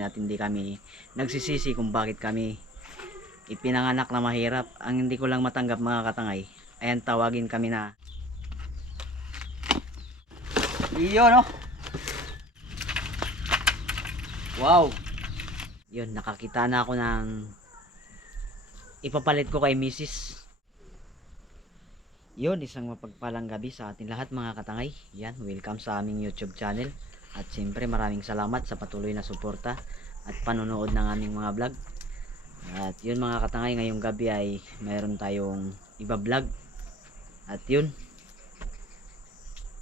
namin at hindi kami nagsisisi kung bakit kami ipinanganak na mahirap. Ang hindi ko lang matanggap mga katangay, ayan tawagin kami na Iyo no? Wow! Yun, nakakita na ako ng ipapalit ko kay Mrs. Yun, isang mapagpalang gabi sa ating lahat mga katangay. Yan, welcome sa aming YouTube channel. At siyempre maraming salamat sa patuloy na suporta at panonood ng aming mga vlog. At yun mga katangay, ngayong gabi ay mayroon tayong iba vlog. At yun,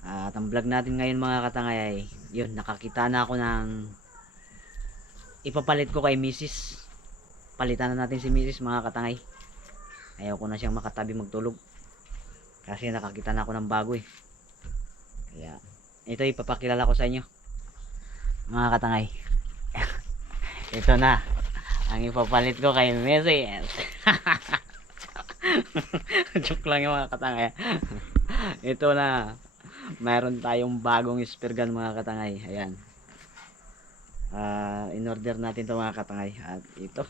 at ang vlog natin ngayon mga katangay ay yun, nakakita na ako ng ipapalit ko kay Mrs. Palitan na natin si Mrs. mga katangay. Ayaw ko na siyang makatabi magtulog. Kasi nakakita na ako ng bago eh. Kaya, ito ipapakilala ko sa inyo. Mga katangay. ito na. Ang ipapalit ko kay Mrs. Joke lang yung mga katangay. ito na. Mayroon tayong bagong spear mga katangay. Ayan. Ah, in-order natin to mga katangay. At ito.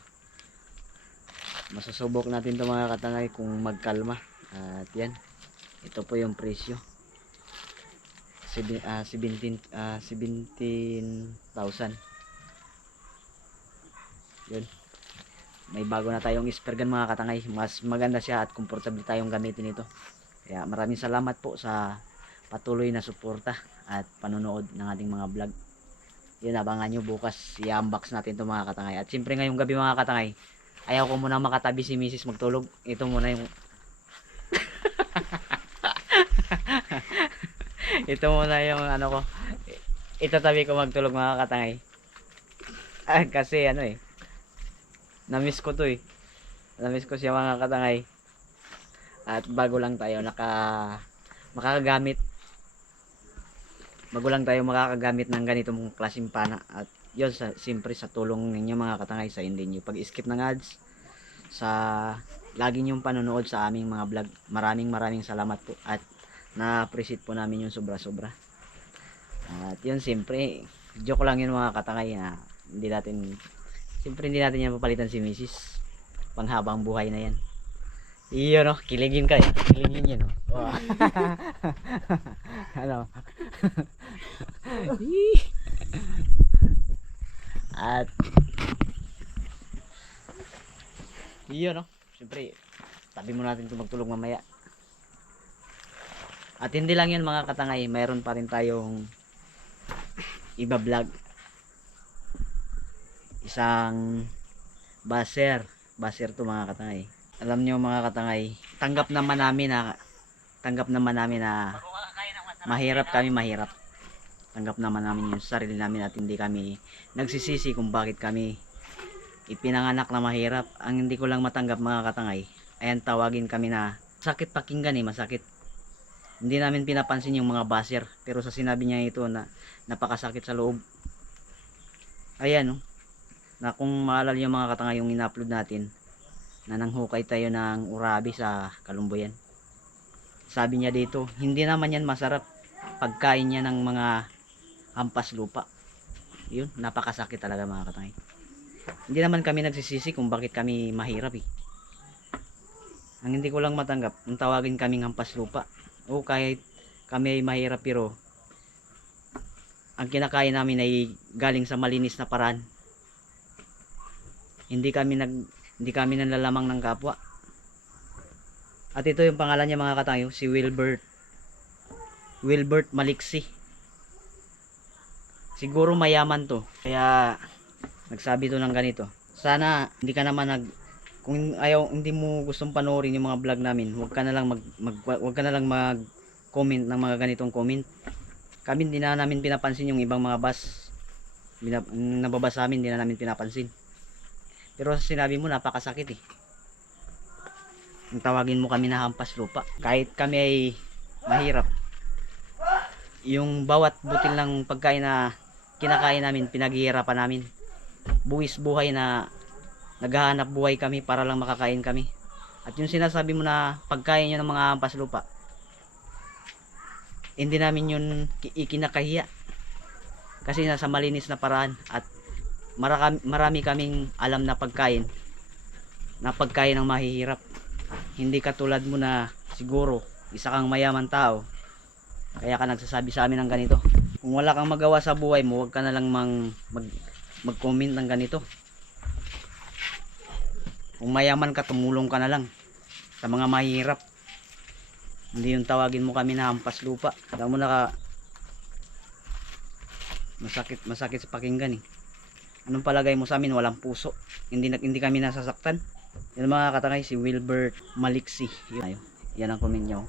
Masusubok natin to mga katangay kung magkalma. At yan. Ito po yung presyo. Sibi- ah, 17 ah, 17,000. Yun. May bago na tayong spear gun mga katangay. Mas maganda siya at komportable tayong gamitin ito. Kaya maraming salamat po sa patuloy na suporta at panonood ng ating mga vlog. Yun, abangan nyo bukas i-unbox natin ito mga katangay. At siyempre ngayong gabi mga katangay, ayaw ko muna makatabi si Mrs. magtulog. Ito muna yung... ito muna yung ano ko. Itatabi ko magtulog mga katangay. Ah, kasi ano eh. Namiss ko to eh. Namiss ko siya mga katangay. At bago lang tayo naka makakagamit bago lang tayo makakagamit ng ganitong klaseng pana at yun sa siyempre sa tulong ninyo mga katangay sa hindi nyo pag skip ng ads sa lagi nyong panonood sa aming mga vlog maraming maraming salamat po at na-appreciate po namin yung sobra sobra at yun siyempre joke lang yun mga katangay na hindi natin siyempre hindi natin yan papalitan si misis. Panghabang buhay na yan. Iyo no? Kiligin ka eh kiligin yun no? Wow. ano? At iyo no? Siyempre tabi mo natin ito magtulog mamaya at hindi lang yan mga katangay mayroon pa rin tayong iba vlog. Isang baser. Baser to mga katangay. Alam nyo mga katangay tanggap naman namin na tanggap naman namin na mahirap kami mahirap. Tanggap naman namin yung sarili namin at hindi kami nagsisisi kung bakit kami ipinanganak na mahirap. Ang hindi ko lang matanggap mga katangay ayan tawagin kami na sakit pakinggan eh masakit hindi namin pinapansin yung mga baser pero sa sinabi niya ito na napakasakit sa loob. Ayan no na kung maalala yung mga katangay yung in-upload natin na nanghukay tayo ng urabi sa kalumbuyan. Sabi niya dito hindi naman yan masarap pagkain niya ng mga hampas lupa. Yun napakasakit talaga mga katangay hindi naman kami nagsisisi kung bakit kami mahirap eh. Ang hindi ko lang matanggap kung tawagin kaming hampas lupa o kahit kami ay mahirap pero ang kinakain namin ay galing sa malinis na paraan. Hindi kami nag hindi kami nanlalamang ng kapwa. At ito yung pangalan niya mga katayo si Wilbert. Wilbert Maliksi. Siguro mayaman to kaya nagsabi to ng ganito. Sana hindi ka naman nag kung ayaw hindi mo gustong panoorin yung mga vlog namin huwag ka na lang mag, mag huwag ka na lang mag comment ng mga ganitong comment. Kami hindi na namin pinapansin yung ibang mga bus. Binab- nababas sa amin hindi na namin pinapansin. Pero sa sinabi mo napakasakit eh. Ang tawagin mo kami na hampas lupa kahit kami ay mahirap yung bawat butil ng pagkain na kinakain namin pinaghihirapan namin. Buwis buhay na naghahanap buhay kami para lang makakain kami. At yung sinasabi mo na pagkain nyo ng mga hampas lupa hindi namin yun ki- ikinakahiya. Kasi nasa malinis na paraan at marami, marami kaming alam na pagkain na pagkain ng mahihirap. Hindi katulad mo na siguro isa kang mayaman tao kaya ka nagsasabi sa amin ng ganito. Kung wala kang magawa sa buhay mo huwag ka na lang mang, mag, mag-comment ng ganito kung mayaman ka tumulong ka na lang sa mga mahihirap hindi yung tawagin mo kami na hampas lupa. Alam mo na ka masakit masakit sa pakinggan eh. Anong palagay mo sa amin? Walang puso. Hindi hindi kami nasasaktan. Yan mga katangay si Wilbert Maliksi. Yun, yan ang comment nyo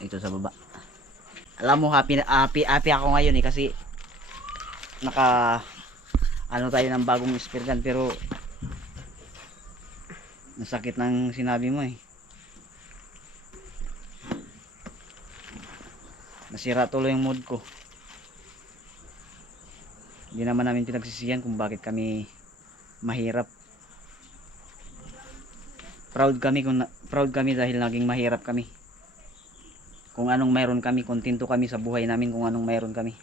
ito sa baba. Alam mo happy happy, happy ako ngayon eh kasi naka ano tayo ng bagong spear gun pero nasakit ng sinabi mo eh. Nasira tuloy yung mood ko. Hindi naman namin pinagsisiyan kung bakit kami mahirap. Proud kami kung proud kami dahil naging mahirap kami. Kung anong mayroon kami kontento kami sa buhay namin kung anong mayroon kami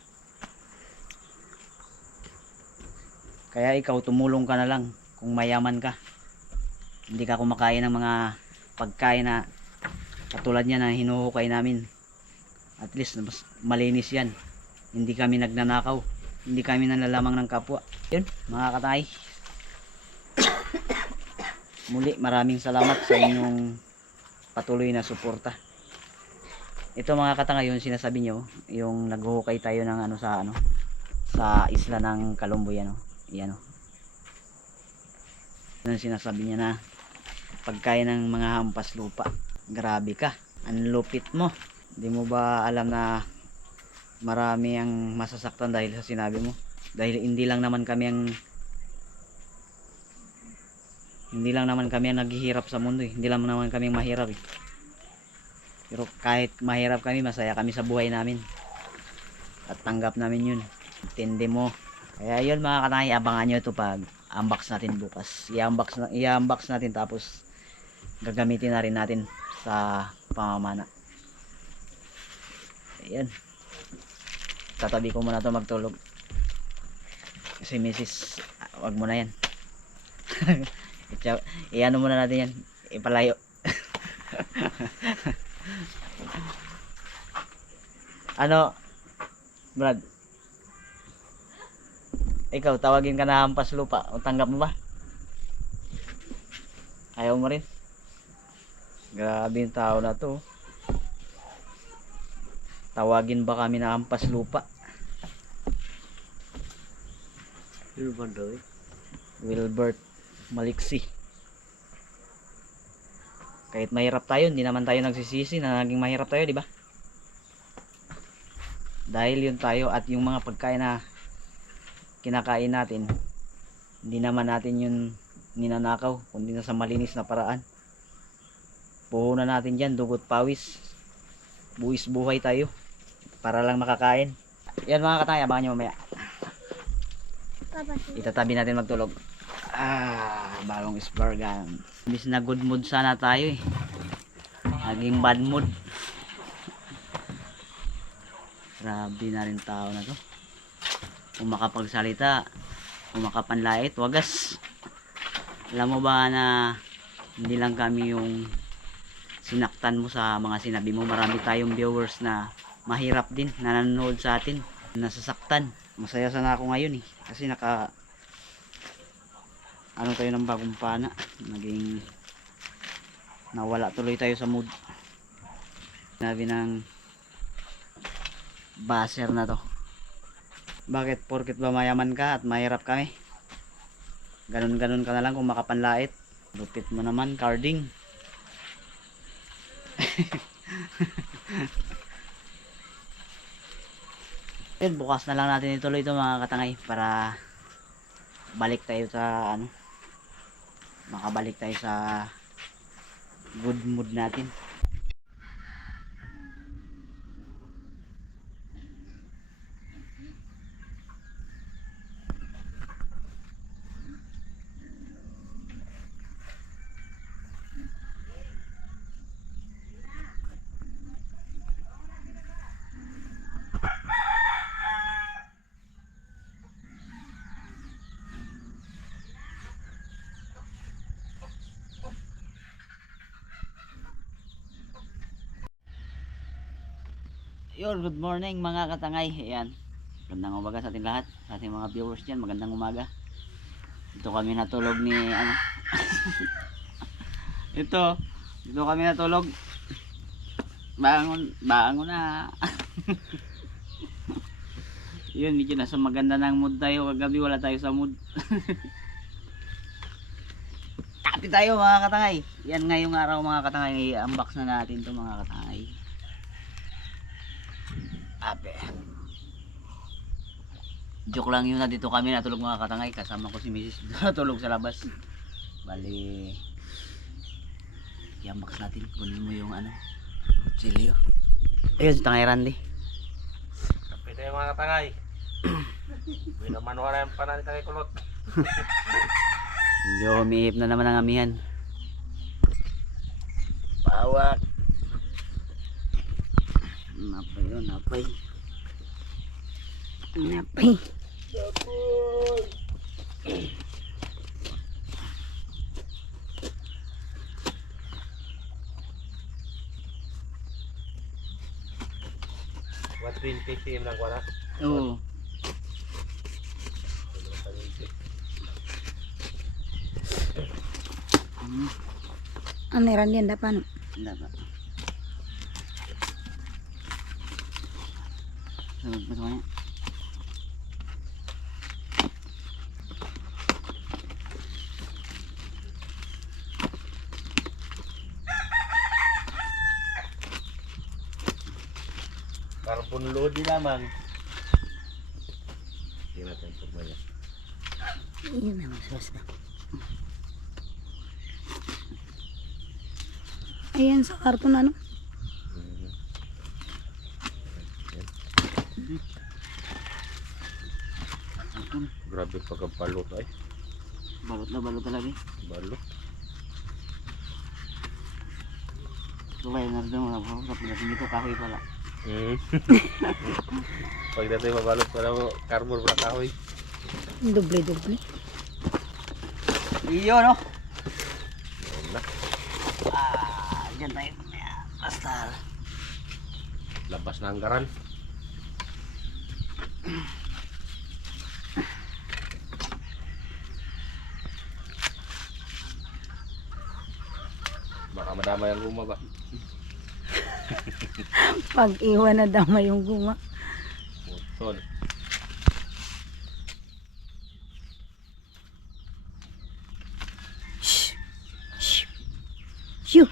kaya ikaw tumulong ka na lang kung mayaman ka. Hindi ka kumakain ng mga pagkain na katulad niya na hinuhukay namin. At least mas malinis yan. Hindi kami nagnanakaw. Hindi kami nalalamang ng kapwa. Yun mga katay. Muli maraming salamat sa inyong patuloy na suporta. Ito mga katanga yun sinasabi nyo yung naghuhukay tayo ng ano sa ano sa isla ng Kalumboy ano yan o yun ang sinasabi niya na pagkain ng mga hampas lupa grabe ka. Ang lupit mo. Hindi mo ba alam na marami ang masasaktan dahil sa sinabi mo? Dahil hindi lang naman kami ang hindi lang naman kami ang naghihirap sa mundo eh. hindi lang naman kami ang mahirap eh. pero kahit mahirap kami masaya kami sa buhay namin. At tanggap namin yun. Tindi mo kaya yun mga kanay abangan nyo ito pag unbox natin bukas. I-unbox, na, i-unbox natin tapos gagamitin na rin natin sa pamamana. Ayan. Tatabi ko muna to magtulog. Si misis wag mo na yan. Iano muna natin yan. Ipalayo. Ano Brad ikaw tawagin ka na hampas lupa o tanggap mo ba? Ayaw mo rin. Grabe yung tao na to. Tawagin ba kami na hampas lupa ba daw eh? Wilbert Maliksi. Kahit mahirap tayo hindi naman tayo nagsisisi na naging mahirap tayo di ba? Dahil yun tayo at yung mga pagkain na kinakain natin hindi naman natin yun ninanakaw kundi na sa malinis na paraan. Puhunan natin dyan dugot pawis. Buwis buhay tayo para lang makakain. Yan mga kataya abangan nyo mamaya. Itatabi natin magtulog. Ah bagong isbargan. Imbis na good mood sana tayo eh. Naging bad mood. Grabe na rin tao na to kung makapagsalita kung makapanlait wagas. Alam mo ba na hindi lang kami yung sinaktan mo sa mga sinabi mo? Marami tayong viewers na mahirap din na nanonood sa atin nasasaktan masaya sana ako ngayon eh. Kasi naka ano tayo ng bagong pana? Naging nawala tuloy tayo sa mood. Sinabi ng baser na to bakit? Porket ba mayaman ka at mahirap kami. Ganun ganun ka na lang kung makapanlait. Lupit mo naman carding. Yun, bukas na lang natin ituloy ito mga katangay para balik tayo sa ano makabalik tayo sa good mood natin Yun, good morning mga katangay. Ayan. Magandang umaga sa ating lahat. Sa ating mga viewers dyan, magandang umaga. Ito kami natulog ni ano. Ito, dito kami natulog. Bangon, bangon na. Yun, medyo nasa maganda ng mood tayo. Kagabi wala tayo sa mood. Tapi tayo mga katangay. Yan ngayong araw mga katangay. I-unbox na natin to mga katangay. Ape. Joke lang yun na dito kami natulog mga katangay. Kasama ko si Mrs. natulog sa labas. Bali. I-unbox natin. Kunin mo yung ano. Silyo. Ayun, si Tangay Randy. Kapit tayo mga katangay. May naman wala yung panan tangay kulot. Medyo umiihip na naman ang amihan. Bawak. Napay yun, napay. Napay. What 20 cm lang wala. Oo. Hmm, Ah, meron yan dapat. Wala ba? Sunod pa sa kanya. Carbon load lamang. Tingnan natin pag maya. Yun naman susta. Ayan sa karton ano. Grabe pagkabalot ay. Balot na balot talaga eh. Balot. So kaya narin mo na po. Kapag dito kahoy pala. Hmm. Pag natin mabalot para mo carbon para kahoy. Doble-doble. Iyo no? Yun na. Ah, dyan tayo. Ayan, Basta. Labas na ang garan. Baka madamay ang guma ba? Pag iwan na dama yung guma. Putol. Shh. Shh. Shoo.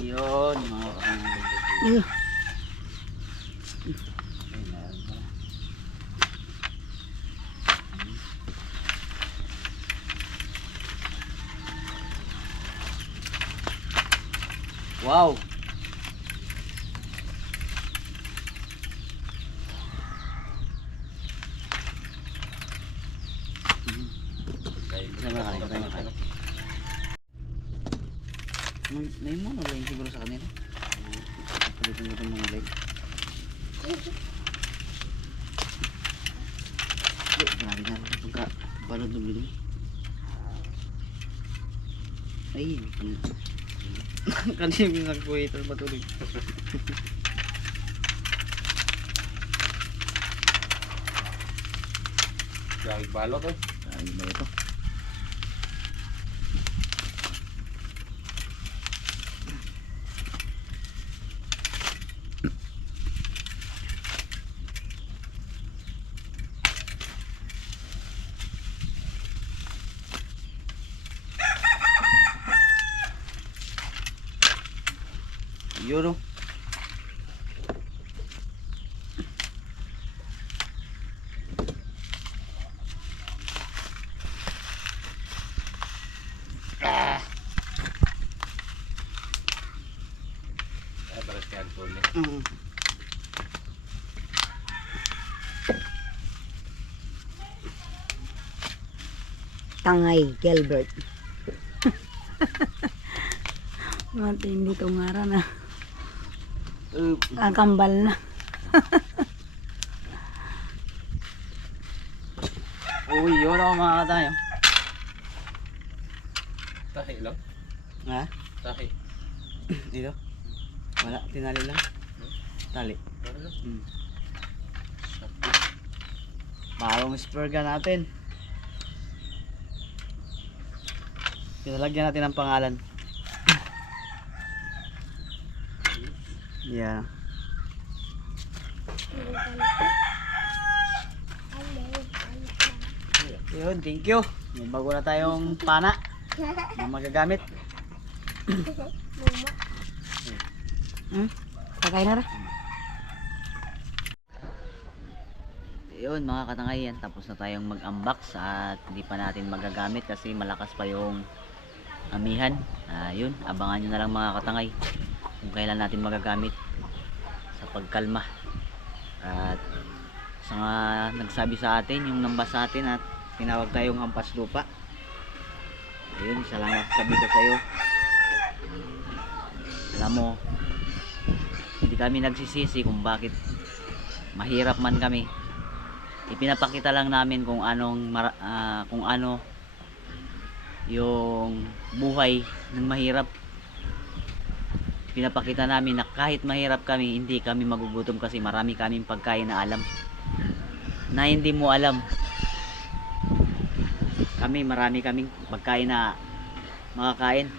Yun, mga kapangay. Iyo. Ay, meron pala. Wow! Isa ba kanin? Isa ba kanin? May, may mono lang siguro sa kanila. Palitin mo itong mga leg. Di, grabe na rin pagka balod ng bilog. Ay, kanina yung nagpuhitan patuloy. Grabe balot eh. Ay, ba ito? Yun o. Ay, pares kaya ang tuloy. Mm. Tangay, Gilbert. Matindi itong ngaran ah. Uh, Ang kambal na. uy, yun ako mga katangay. oh. Tahi lang. Ha? Tahi. Dito? Wala, tinali lang. Tali. Hmm. Bagong spurga natin. Pinalagyan natin ang pangalan. Yeah. Yun, thank you. May bago na tayong pana na magagamit. Hmm? Sakay na ra. Yun mga katangay yan, tapos na tayong mag-unbox at hindi pa natin magagamit kasi malakas pa yung amihan. Ah, yun, abangan nyo na lang mga katangay kung kailan natin magagamit sa pagkalma. At sa nga nagsabi sa atin, yung nambas sa atin at tinawag tayong hampas lupa. Ayun, lang sabi ko sa'yo. Alam mo, hindi kami nagsisisi kung bakit mahirap man kami ipinapakita lang namin kung anong ah, kung ano yung buhay ng mahirap. Pinapakita namin na kahit mahirap kami hindi kami magugutom kasi marami kaming pagkain na alam na hindi mo alam. Kami marami kaming pagkain na makakain.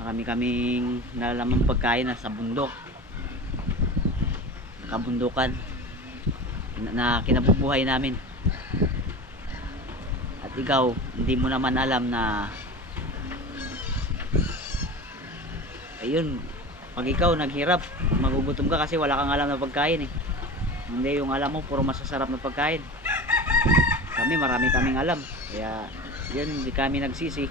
Marami kaming nalalamang pagkain na sa bundok. Kabundukan na, na kinabubuhay namin at ikaw hindi mo naman alam na ayun pag ikaw naghirap magugutom ka kasi wala kang alam na pagkain eh. Hindi yung alam mo puro masasarap na pagkain. Kami marami kaming alam. Kaya yun hindi kami nagsisi.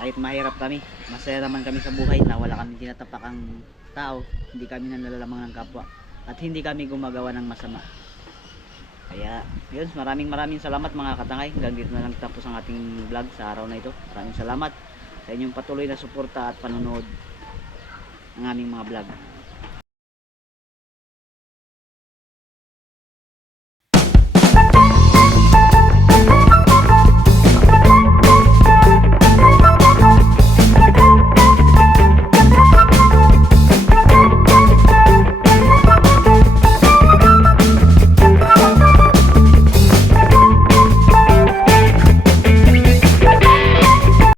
Kahit mahirap kami masaya naman kami sa buhay na wala kami tinatapakang tao. Hindi kami nanlalamang ng kapwa. At hindi kami gumagawa ng masama kaya yun maraming maraming salamat mga katangay. Hanggang dito na lang tapos ang ating vlog sa araw na ito. Maraming salamat sa inyong patuloy na suporta at panonood ng aming mga vlog